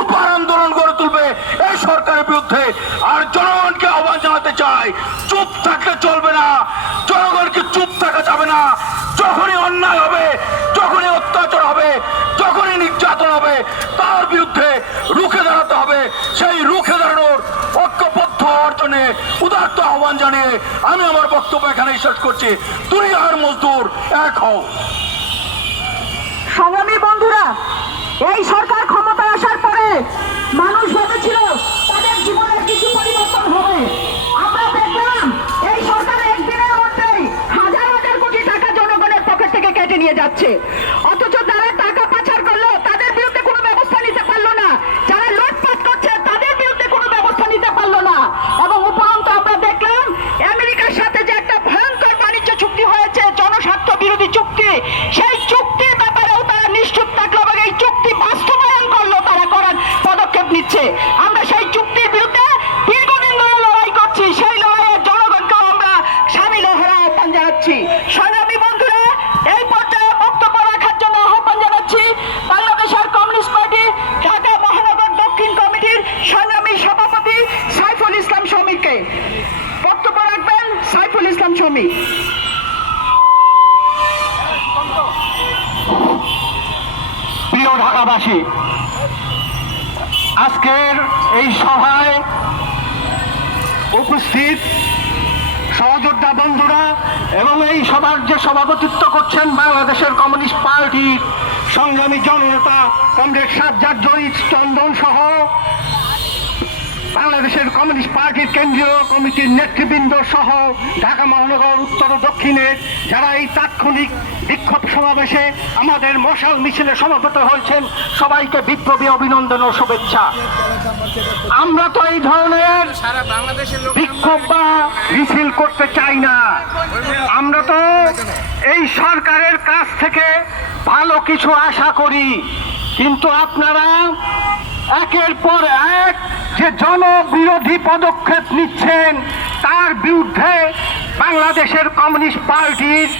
তুলপার আন্দোলন গড়ে তুলবে এই সরকারের বিরুদ্ধে। আর জনগণকে আহ্বান জানাতে চাই, চুপ থাকলে চলবে না, জনগণকে চুপ থাকা যাবে না। যখনই অন্যায় হবে, যখনই অত্যাচার হবে, যখনই নির্যাতন হবে, তার বিরুদ্ধে রুখে দাঁড়াতে হবে। সেই রুখে দাঁড়ানোর ঐক্যবদ্ধ অর্জনে উদাত্ত আহ্বান জানিয়ে আমি আমার বক্তব্য এখানে শেষ করছি। দুনিয়ার মজদুর এক হও। সংগ্রামী বন্ধুরা, এই সরকার ক্ষমতায় আসার পরে মানুষ ভেবেছিল তাদের জীবনের কিছু পরিবর্তন হবে। আমরা দেখলাম এই সরকার একদিনের মধ্যেই হাজার হাজার কোটি টাকা জনগণের পকেট থেকে কেটে নিয়ে যাচ্ছে। অথচ যারা টাকা পাচার করলো তাদের বিরুদ্ধে কোনো ব্যবস্থা নিতে পারলো না, যারা লুটপাট করছে তাদের বিরুদ্ধে কোনো ব্যবস্থা নিতে পারলো না। এবং উপরন্ত আমরা দেখলাম আমেরিকার সাথে যে একটা ভয়ঙ্কর বাণিজ্য চুক্তি হয়েছে, জনস্বার্থ বিরোধী চুক্তি, সেই চুক্তির ব্যাপারেও তারা নিশ্চুপ থাকলো এবং এই চুক্তি বাস্তবায়ন করলো, তারা করার পদক্ষেপ নিচ্ছে। আমরা সেই চুক্তির বিরুদ্ধে দীর্ঘদিন ধরে লড়াই করছি, সেই লড়াইয়ে জনগণকেও আমরা সামিল হওয়ার আহ্বান জানাচ্ছি। সংগ্রামী বন্ধুরা, এই পর্যায়ে বক্তব্য রাখার জন্য আহ্বান জানাচ্ছি বাংলাদেশের কমিউনিস্ট পার্টি ঢাকা মহানগর দক্ষিণ কমিটির সংগ্রামী সভাপতি সাইফুল ইসলাম শমীকে। বক্তব্য রাখবেন সাইফুল ইসলাম শমী। প্রিয় ঢাকাবাসী, আজকের এই সভায় উপস্থিত সহযোদ্ধা বন্ধুরা এবং এই সভার যে সভাপতিত্ব করছেন বাংলাদেশের কমিউনিস্ট পার্টির সংগ্রামী জননেতা কমরেড সাজ্জাদ জহির চন্দন সহ বাংলাদেশের কমিউনিস্ট পার্টির কেন্দ্রীয় কমিটির নেতৃবৃন্দ সহ ঢাকা মহানগর উত্তর ও দক্ষিণের যারা এই তাৎক্ষণিক বিক্ষোভ সমাবেশে আমাদের মশাল মিছিলে সমবেত হয়েছেন, সবাইকে বিপ্লবী অভিনন্দন ও শুভেচ্ছা। আমরা তো এই ধরনের বিক্ষোভ বা মিছিল করতে চাই না। আমরা তো এই সরকারের কাছ থেকে ভালো কিছু আশা করি, কিন্তু আপনারা একের পর এক যে জনবিরোধী পদক্ষেপ নিচ্ছেন তার বিরুদ্ধে বাংলাদেশের কমিউনিস্ট পার্টির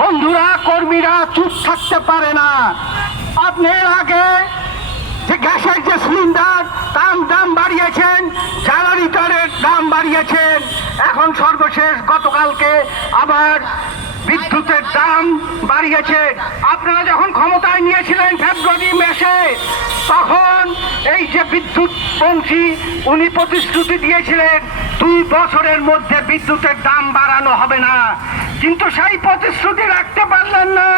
বন্ধুরা, কর্মীরা চুপ থাকতে পারে না। আপনি এর আগে যে গ্যাসের যে সিলিন্ডার তার দাম বাড়িয়েছেন, জ্বালানি তেলের দাম বাড়িয়েছেন, এখন সর্বশেষ গতকালকে আবার বিদ্যুতের দাম বাড়িয়েছে। আপনারা যখন ক্ষমতায় নিয়েছিলেন ফেব্রুয়ারি মাসে, তখন এই যে বিদ্যুৎ মন্ত্রী উনি প্রতিশ্রুতি দিয়েছিলেন 2 বছরের মধ্যে বিদ্যুতের দাম বাড়ানো হবে না, কিন্তু সেই প্রতিশ্রুতি রাখতে পারলেন না।